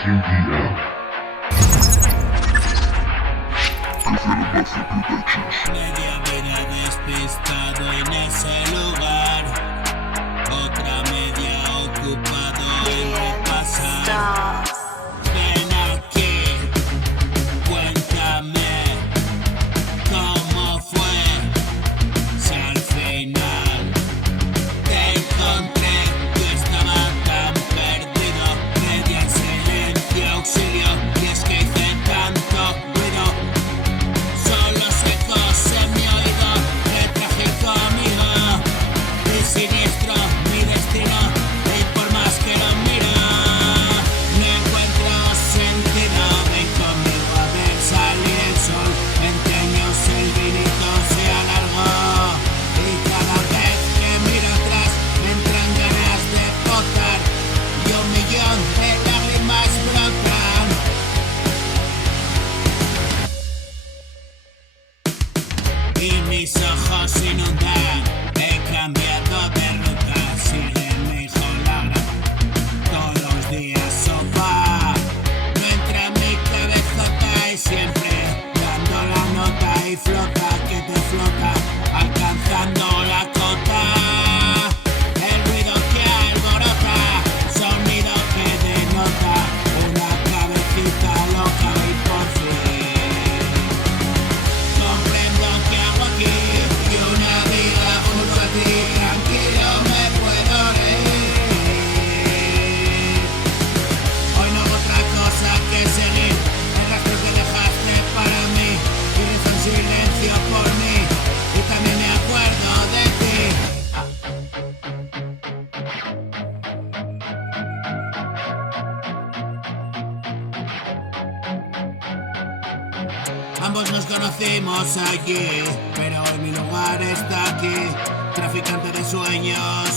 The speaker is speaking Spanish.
TDM. Media vida despistado en ese lugar, otra media ocupado en repasar. Ven aquí, cuéntame cómo fue, si al final te encontré. Yo estaba tan perdido, pedí en silencio auxilio, y es que hice tanto ruido. Solo ecos en mi oído, qué trágico amigo, y siniestro mi destino, y por más que lo miro, no encuentro sentido. Ven conmigo a ver salir el sol, 20 años el vinito se alargó, y cada vez que miro atrás me entran ganas de botar, y 1.000.000 de lágrimas brotan. Y mis ojos inundan, he cambiado de ruta, sigue mi hijo Laura, todos los días sofá, no entra en mi cabezota y siempre dando la nota y flota que te flota, alcanzando la cota, el ruido que alborota, sonido que denota, una cabecita loca y por fin comprendo que hago aquí, y una vida junto a ti, tranquilo me puedo reír. Hoy no hago otra cosa que seguir el rastro que dejaste para mí, y rezo en silencio por mí, y también me acuerdo de ti. Ambos nos conocimos allí, pero hoy mi lugar está aquí, traficante de sueños